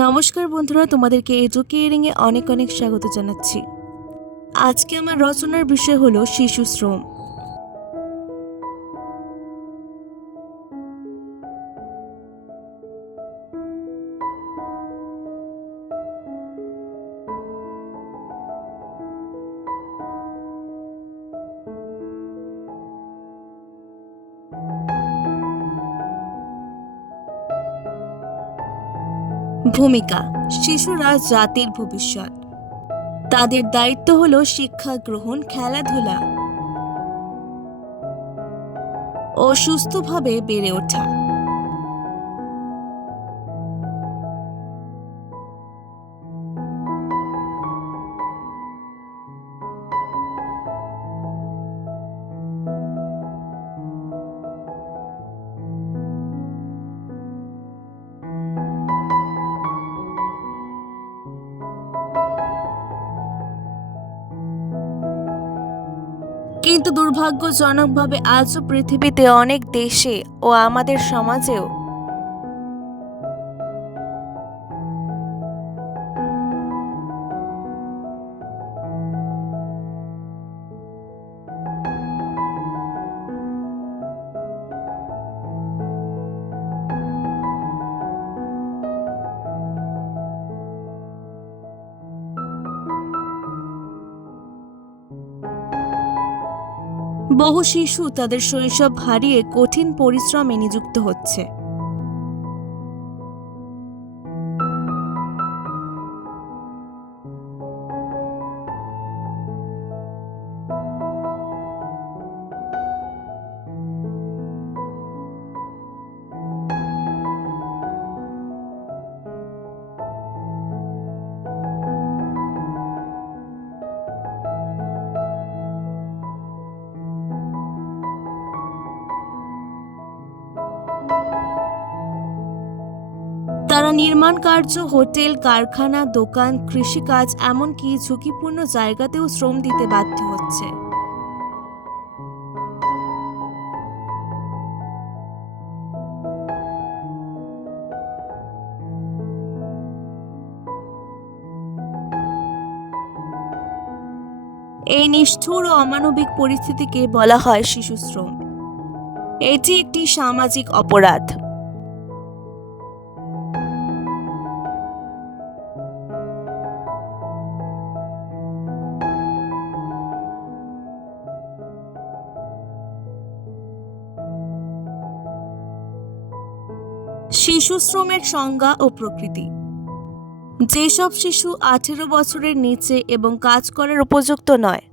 নমস্কার বন্ধুরা, তোমাদেরকে এজু এ অনেক অনেক স্বাগত জানাচ্ছি। আজকে আমার রচনার বিষয় হলো শিশু শ্রম। ভূমিকা শিশুরা জাতির ভবিষ্যৎ। তাদের দায়িত্ব হল শিক্ষা গ্রহণ খেলাধুলা। ও সুস্থভাবে বেড়ে ওঠা। কিন্তু দুর্ভাগ্যজনকভাবে আজও পৃথিবীতে অনেক দেশে ও আমাদের সমাজেও বহু শিশু তাদের শৈশব হারিয়ে কঠিন পরিশ্রমে নিযুক্ত হচ্ছে। নির্মাণ কার্য, হোটেল, কারখানা, দোকান, কৃষিকাজ এমনকি ঝুঁকিপূর্ণ জায়গাতেও শ্রম দিতে বাধ্য হচ্ছে। এই নিষ্ঠুর ও অমানবিক পরিস্থিতিকে বলা হয় শিশু শ্রম এটি একটি সামাজিক অপরাধ। শিশু শ্রমের সংজ্ঞা ও প্রকৃতি। যেসব শিশু আঠেরো বছরের নিচে এবং কাজ করার উপযুক্ত নয়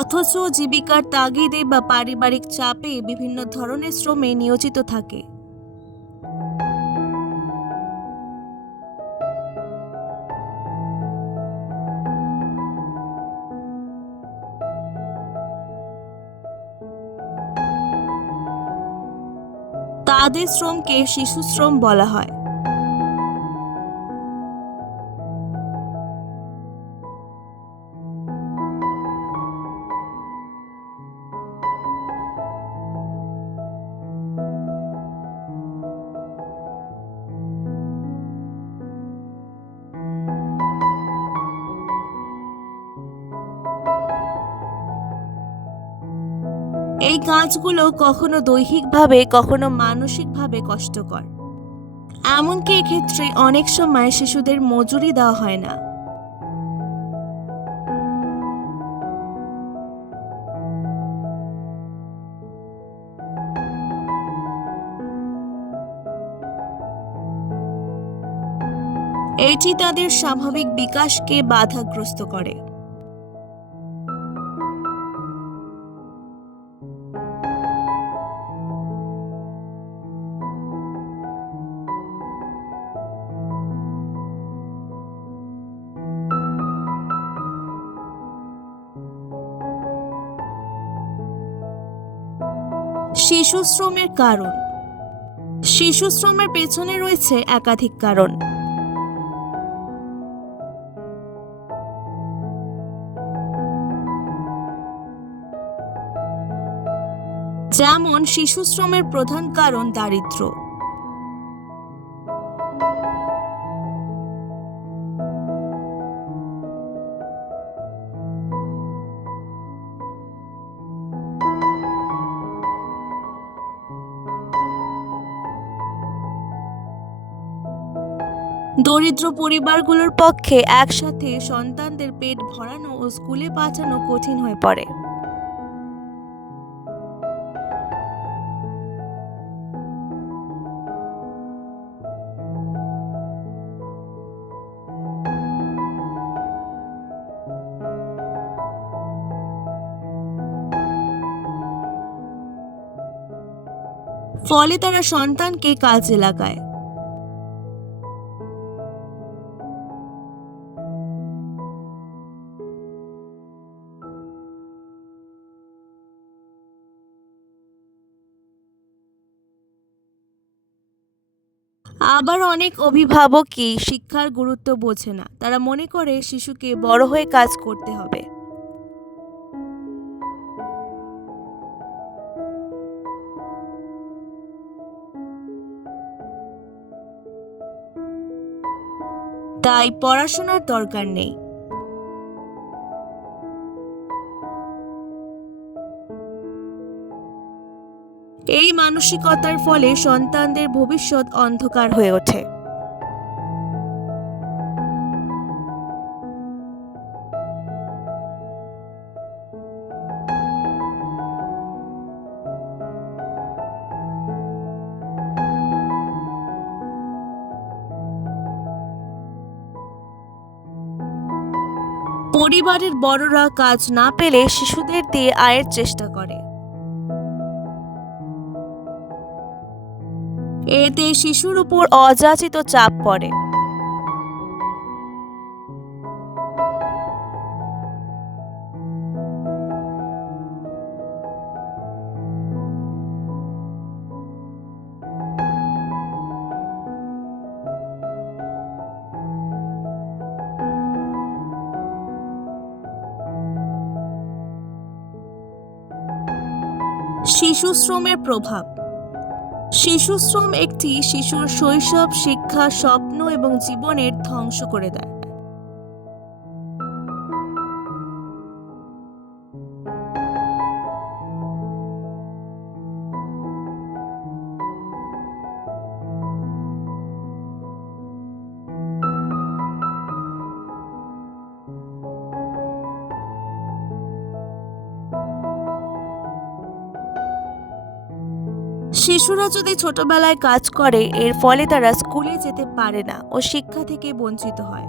অথচ জীবিকার তাগিদে বা পারিবারিক চাপে বিভিন্ন ধরনের শ্রমে নিয়োজিত থাকে। তাদের শ্রমকে শিশু শ্রম বলা হয়। কাজগুলো কখনো দৈহিকভাবে, কখনো মানসিকভাবে কষ্টকর। এমনকি এক্ষেত্রে অনেক সময় শিশুদের মজুরি দেওয়া হয় না। এটি তাদের স্বাভাবিক বিকাশকে বাধাগ্রস্ত করে। শিশু শ্রমের কারণ। শিশু শ্রমের পেছনে রয়েছে একাধিক কারণ। যেমন শিশু শ্রমের প্রধান কারণ দারিদ্র্য। দরিদ্র পরিবারগুলোর পক্ষে একসাথে সন্তানদের পেট ভরানো ও স্কুলে পাঠানো কঠিন হয়ে পড়ে। ফলে তারা সন্তানকে কাজে লাগায়। আবার অনেক অভিভাবকই শিক্ষার গুরুত্ব বোঝে না। তারা মনে করে শিশুকে বড় হয়ে কাজ করতে হবে। তাই পড়াশোনার দরকার নেই। এই মানসিকতার ফলে সন্তানদের ভবিষ্যৎ অন্ধকার হয়ে ওঠে। পরিবারের বড়রা কাজ না পেলে শিশুদের দিয়ে আয়ের চেষ্টা করে। এতে শিশুর উপর অযাচিত চাপ পড়ে। শিশু শ্রমের প্রভাব শিশু শ্রম একটি শিশুর শৈশব শিক্ষা স্বপ্ন এবং জীবনের ধ্বংস করে দেয়। শিশুরা যদি ছোটবেলায় কাজ করে, এর ফলে তারা স্কুলে যেতে পারে না ও শিক্ষা থেকে বঞ্চিত হয়।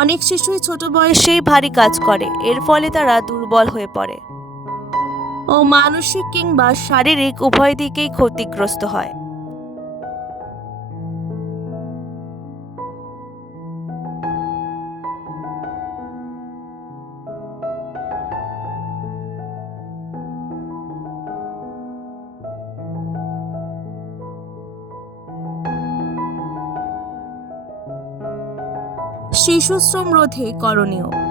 অনেক শিশুই ছোট বয়সেই ভারী কাজ করে, এর ফলে তারা দুর্বল হয়ে পড়ে। ও মানসিক কিংবা শারীরিক উভয় দিকেই ক্ষতিগ্রস্ত হয়। শিশু শ্রম রোধে করণীয়।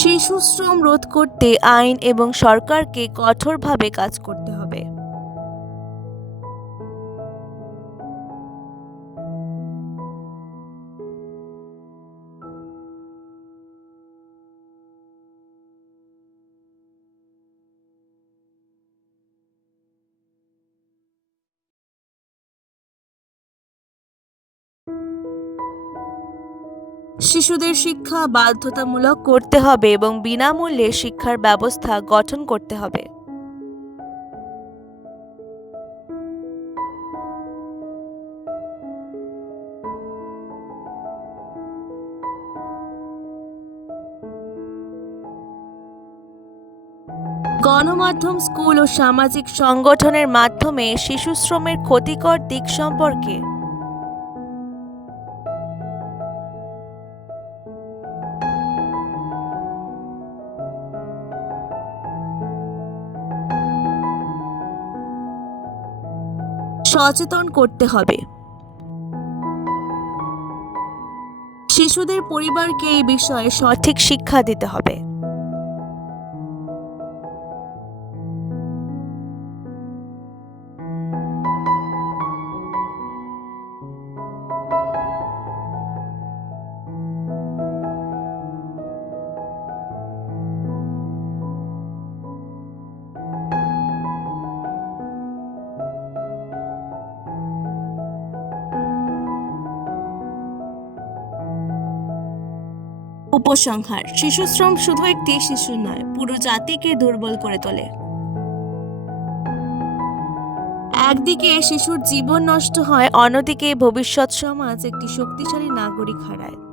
শিশু শ্রম রোধ করতে আইন এবং সরকারকে কঠোরভাবে কাজ করতে হবে। শিশুদের শিক্ষা বাধ্যতামূলক করতে হবে এবং বিনামূল্যে শিক্ষার ব্যবস্থা গঠন করতে হবে। গণমাধ্যম, স্কুল ও সামাজিক সংগঠনের মাধ্যমে শিশু শ্রমের ক্ষতিকর দিক সম্পর্কে সচেতন করতে হবে। শিশুদের পরিবারকে এই বিষয়ে সঠিক শিক্ষা দিতে হবে। উপসংহার। শিশু শ্রম শুধু একটি শিশু নয়, পুরো জাতিকে দুর্বল করে তোলে। একদিকে শিশুর জীবন নষ্ট হয়, অন্যদিকে ভবিষ্যৎ সমাজ একটি শক্তিশালী নাগরিক হারায়।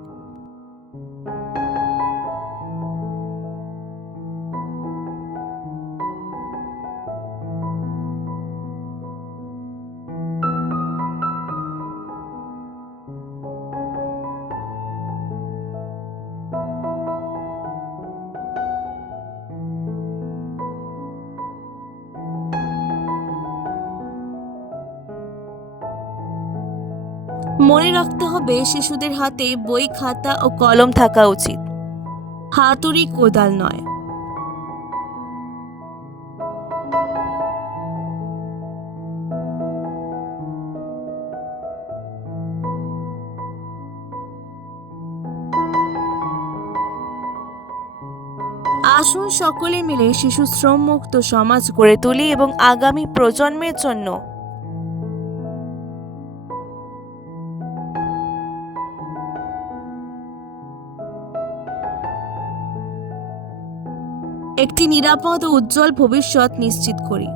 মনে রাখতে হবে শিশুদের হাতে বই, খাতা ও কলম থাকা উচিত। হাতুড়ি কোদাল নয়। আসুন সকলে মিলে শিশু শ্রম মুক্ত সমাজ গড়ে তুলি এবং আগামী প্রজন্মের জন্য একটি নিরাপদ ও উজ্জ্বল ভবিষ্যৎ নিশ্চিত করি।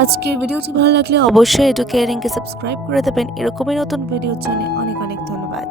আজকের ভিডিওটি ভালো লাগলে অবশ্যই এটু কেয়ারিংকে সাবস্ক্রাইব করে দেবেন। এরকমই নতুন ভিডিওর জন্য অনেক অনেক ধন্যবাদ।